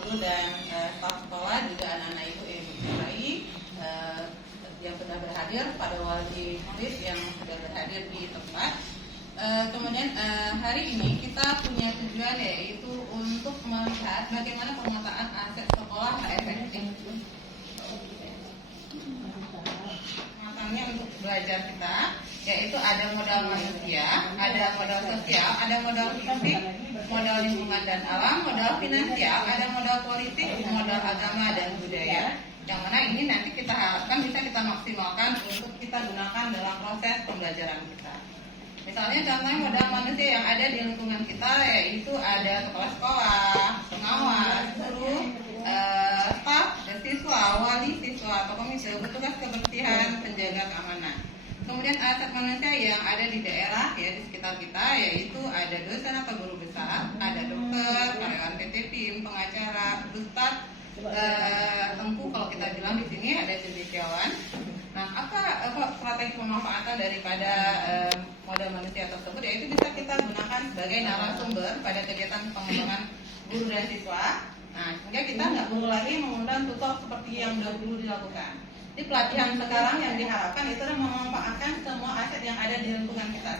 Guru dan staf sekolah, juga anak-anak ibu bayi yang sudah berhadir, pada wali murid yang sudah berhadir di tempat. Kemudian hari ini kita punya tujuan, yaitu untuk melihat bagaimana pemetaan aset sekolah efektif. Matangnya untuk belajar kita, yaitu ada modal manusia, ada modal sosial, ada modal fisik, modal lingkungan dan alam, modal finansial, ada modal politik, modal agama dan budaya. Yang mana ini nanti kita harapkan bisa kita maksimalkan untuk kita gunakan dalam proses pembelajaran kita. Misalnya contohnya modal manusia yang ada di lingkungan kita, yaitu ada kepala sekolah, pengawas, guru, staf, siswa, wali siswa, atau komite, petugas kebersihan, penjaga keamanan. Kemudian aset manusia yang ada di daerah, ya di sekitar kita, yaitu ada dosen atau guru besar, ada dokter, karyawan PT PIM, pengacara, ustadz, tengku kalau kita bilang di sini ada cendekiawan. Nah, apa strategi pemanfaatan daripada modal manusia tersebut? Yaitu bisa kita gunakan sebagai narasumber pada kegiatan pengembangan guru dan siswa. Nah, sehingga kita nggak perlu lagi mengundang tutor seperti yang dahulu dilakukan. Di pelatihan sekarang yang diharapkan itu adalah memanfaatkan semua aset yang ada di lingkungan kita.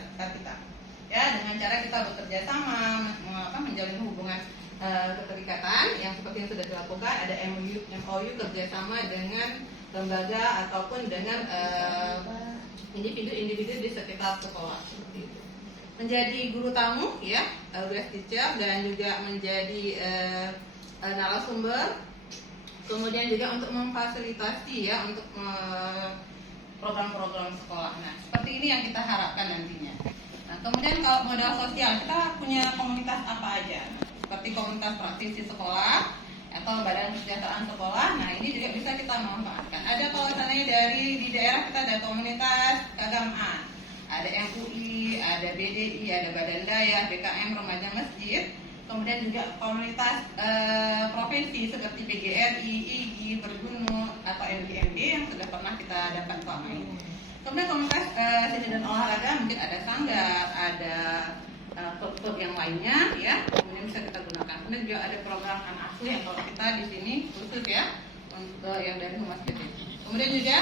Ya, dengan cara kita bekerja sama, menjalin hubungan keterikatan yang seperti yang sudah dilakukan, ada MOU kerjasama dengan lembaga ataupun dengan individu-individu di sekitar sekolah. Menjadi guru tamu, ya, guest teacher, dan juga menjadi narasumber. Kemudian juga untuk memfasilitasi, ya, untuk program-program sekolah. Nah, seperti ini yang kita harapkan nantinya. Nah, kemudian kalau modal sosial, kita punya komunitas apa aja? Seperti komunitas praktisi sekolah atau badan kesejahteraan sekolah. Nah, ini juga bisa kita manfaatkan. Ada kalau misalnya di daerah kita ada komunitas keagamaan, ada MUI, ada BDI, ada Badan Daya, BKM, Remaja Masjid. Kemudian juga komunitas profesi seperti PGRI, IGI, Pergunu, atau MGMG yang sudah pernah kita dapat selama ini. Kemudian komunitas seni dan olahraga, mungkin ada sanggar, ada klub-klub yang lainnya, ya, kemudian bisa kita gunakan. Kemudian juga ada program anak asuh yang kalau kita di sini khusus, ya, untuk yang dari Humas PT. Kemudian juga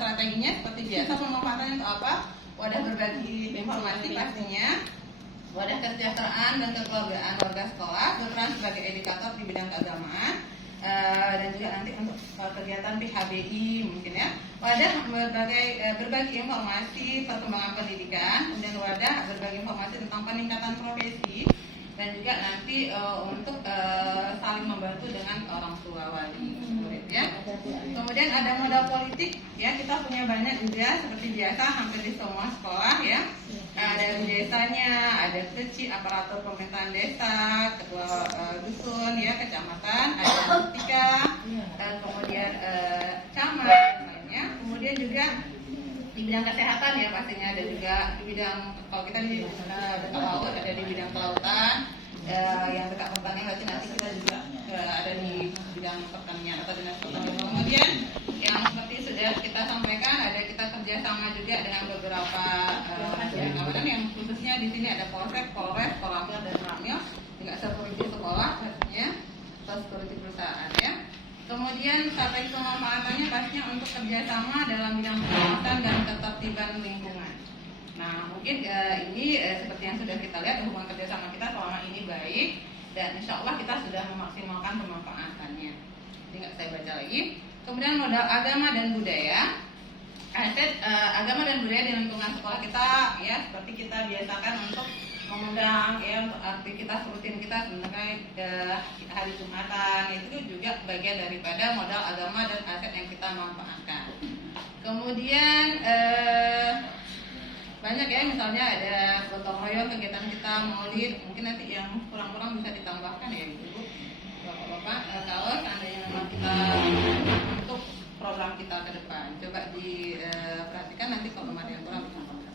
strateginya seperti biasa, pemanfaatannya untuk apa? Wadah berbagi informasi pastinya, wadah kesejahteraan dan kekeluargaan warga sekolah, berperan sebagai edukator di bidang keagamaan, dan juga nanti untuk kegiatan PHBI mungkin, ya, wadah berbagi informasi perkembangan pendidikan, kemudian wadah berbagi informasi tentang peningkatan profesi, dan juga nanti untuk saling membantu dengan orang tua wali murid, ya. Kemudian ada modal politik, ya, kita punya banyak juga seperti biasa hampir di semua sekolah, ya. Ada desanya, ada kecil aparatur pemerintahan desa, ketua dusun, ya, kecamatan, ada mustika, dan kemudian camat dan lainnya. Kemudian juga di bidang kesehatan, ya, pastinya ada juga di bidang, kalau kita di dekat laut, ada di bidang kelautan, yang dekat pertanian, nanti kita juga ada di bidang pertanian atau dinas pertanian. Kemudian yang seperti sudah kita sampaikan, ada kita kerjasama juga dengan beberapa keamanan yang khususnya di sini ada Polsek, Polres, Koramil, dan Ramil, juga security sekolah, pastinya, atau security perusahaan, ya. Kemudian strategi pemanfaatannya pastinya untuk kerjasama dalam bidang pengawasan dan ketertiban lingkungan. Nah, mungkin ini seperti yang sudah kita lihat, hubungan kerjasama kita selama ini baik, dan insya Allah kita sudah memaksimalkan pemanfaatannya. Jadi nggak saya baca lagi. Kemudian modal agama dan budaya. Aset agama dan budaya di lingkungan sekolah kita, ya, seperti kita biasakan untuk mengundang, ya, untuk aktivitas rutin kita sebenarnya hari Jumatan, itu juga bagian daripada modal agama dan aset yang kita manfaatkan. Kemudian banyak, ya, misalnya ada gotong royong, kegiatan kita maulid, mungkin nanti yang kurang-kurang bisa ditambahkan, ya, Ibu, Bapak-bapak, kalau seandainya memang kita untuk program kita ke depan, coba diperhatikan nanti kalau ada yang kurang ditambahkan.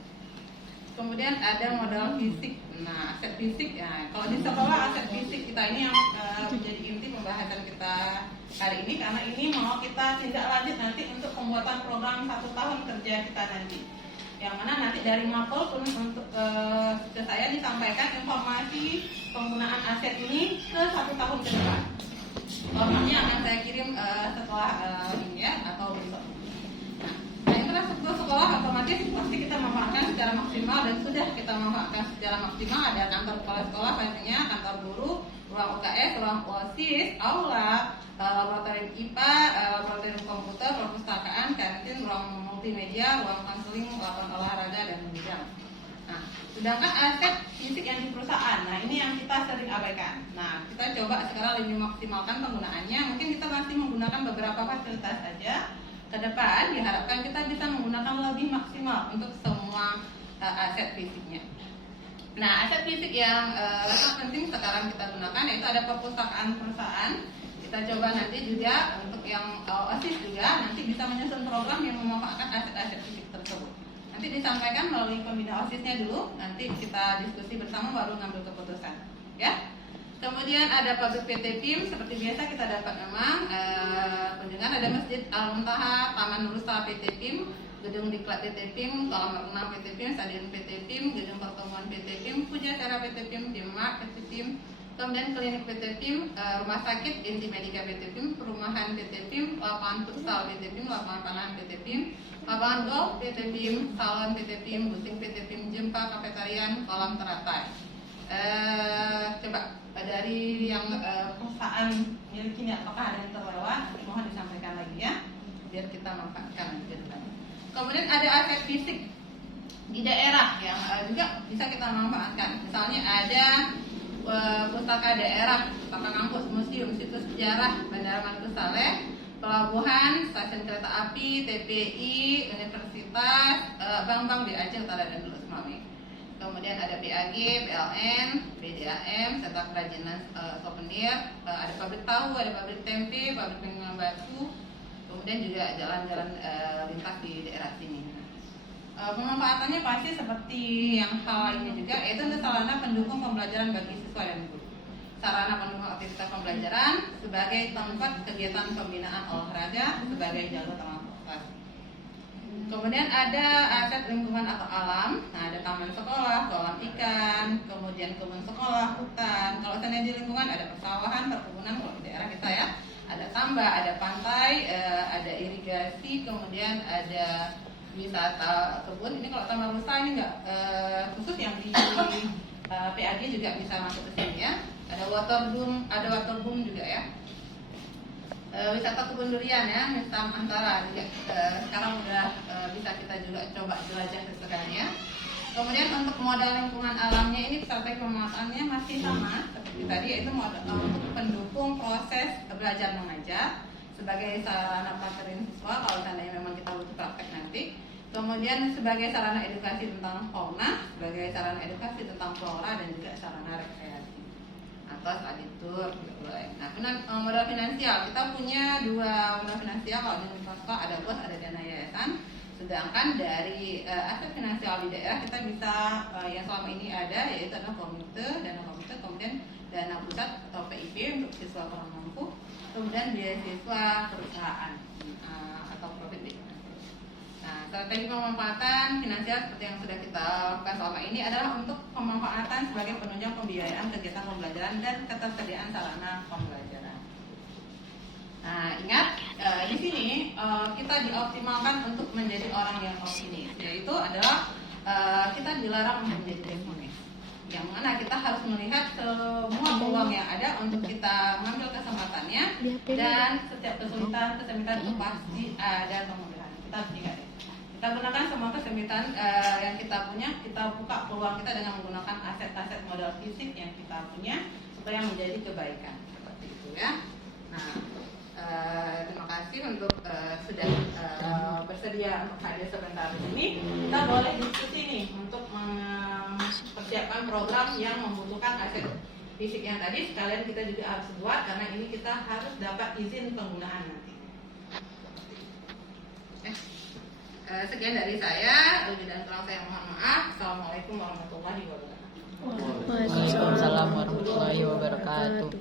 Kemudian ada modal fisik. Nah, aset fisik, ya, kalau di sekolah aset fisik kita ini yang menjadi inti pembahasan kita hari ini, karena ini mau kita tindak lanjut nanti untuk pembuatan program 1 tahun kerja kita nanti. yang mana nanti dari Mapol pun untuk ke saya disampaikan informasi penggunaan aset ini ke 1 tahun ke depan. Formatnya akan saya kirim setelah ini ya, atau besok. Nah, infrastruktur sekolah otomatis pasti kita manfaatkan secara maksimal dan sudah kita manfaatkan secara maksimal. Ada kantor kepala sekolah, pastinya kantor guru, ruang UKS, ruang OSIS, aula, laboratorium IPA, laboratorium komputer, perpustakaan, kantin, ruang multimedia, ruang konseling, lapangan olahraga dan penunjang. Nah, sedangkan aset fisik yang di perusahaan, nah ini yang kita sering abaikan. Nah, kita coba sekarang lebih maksimalkan penggunaannya. Mungkin kita masih menggunakan beberapa fasilitas saja. Ke depan diharapkan kita bisa menggunakan lebih maksimal untuk semua aset fisiknya. Nah, aset fisik yang sangat penting sekarang kita gunakan yaitu ada perpustakaan perusahaan. Kita coba nanti juga untuk yang OSIS juga nanti bisa menyusun program yang memanfaatkan aset-aset fisik tersebut. Nanti disampaikan melalui pembina OSISnya dulu, nanti kita diskusi bersama baru ngambil keputusan, ya. Kemudian ada pabrik PT PIM, seperti biasa kita dapat memang kunjungan ada Masjid Al-Muntaha, Taman Nusa PT PIM, Gedung Diklat PT PIM, Kolam Renang PT PIM, Stadion PT PIM, Gedung Pertemuan PT PIM, Pujasera PT PIM, Dimak PT PIM, kemudian klinik PT PIM, Rumah Sakit Inti Medika PT PIM, Perumahan PT PIM, Lapangan Futsal PT PIM, Lapangan Panahan PT PIM, Lapangan Golf PT PIM, Salon PT PIM, Butik PT PIM, Jempa, Kafetarian, Kolam Teratai. Coba dari yang perusahaan miliknya apakah ada yang terlewat, mohon disampaikan lagi ya, biar kita manfaatkan ke depan. Kemudian ada aset fisik di daerah yang juga bisa kita manfaatkan. Misalnya ada pustaka daerah, pustaka kampus, museum, situs sejarah, Bandara Mangku Saleh, pelabuhan, stasiun kereta api, TPI, universitas, bank-bank di Aceh Utara dan Lulus Mami. Kemudian ada PAG, PLN, PDAM, serta kerajinan souvenir, ada pabrik tahu, ada pabrik tempe, pabrik pengembangan batu, kemudian juga jalan-jalan lintas di daerah sini. Pemanfaatannya pasti seperti yang hal lainnya juga, yaitu untuk sarana pendukung pembelajaran bagi siswa dan guru. Sarana pendukung aktivitas pembelajaran sebagai tempat kegiatan pembinaan olahraga sebagai jalur transportasi. Kemudian ada aset lingkungan atau alam, nah ada taman sekolah, kolam ikan, kemudian kebun sekolah, hutan. Kalau misalnya di lingkungan ada persawahan, perkebunan kalau di daerah kita ya, ada tambak, ada pantai, ada irigasi, kemudian ada wisata kebun. Ini kalau Taman Rusa ini enggak khusus yang di PAG juga bisa masuk ke sini ya. Ada waterboom juga ya. Wisata kebun durian ya, Mistam Antara juga sekarang udah bisa kita juga coba jelajah sesukannya. Kemudian untuk modal lingkungan alamnya ini strategi pemanfaatannya masih sama seperti tadi, yaitu modal untuk pendukung proses belajar mengajar sebagai sarana pelatihan siswa kalau seandainya memang kita butuh praktek nanti. Kemudian sebagai sarana edukasi tentang fauna, sebagai sarana edukasi tentang flora dan juga sarana rekreasi atau study tour juga boleh. Nah, modal finansial kita punya 2 modal finansial. Kalau di Universitas ada BOS, ada dana yayasan. Sedangkan dari aset finansial di daerah kita bisa yang selama ini ada yaitu dana komite, kemudian dana pusat atau PIP untuk siswa kurang mampu, kemudian beasiswa perusahaan atau profit business. Nah, strategi pemanfaatan finansial seperti yang sudah kita lakukan selama ini adalah untuk pemanfaatan sebagai penunjang pembiayaan kegiatan pembelajaran dan ketersediaan sarana pembelajaran. Nah, ingat di sini kita dioptimalkan untuk menjadi orang yang optimis, yaitu adalah kita dilarang menjadi pesimis. Yang mana kita harus melihat semua peluang yang ada untuk kita mengambil kesempatannya, dan setiap kesulitan itu pasti ada kemudahan. Kita harus ingat. Kita gunakan semua kesempitan yang kita punya, kita buka peluang kita dengan menggunakan aset-aset modal fisik yang kita punya supaya menjadi kebaikan seperti itu ya. Nah, terima kasih untuk sudah bersedia untuk hadir sebentar di sini. Kita boleh diskusi nih untuk mempersiapkan program yang membutuhkan aset fisik yang tadi. Sekalian kita juga harus buat karena ini kita harus dapat izin penggunaan nanti. Sekian dari saya, lebih dan kurang saya mohon maaf. Assalamualaikum warahmatullahi wabarakatuh. Waalaikumsalam warahmatullahi wabarakatuh.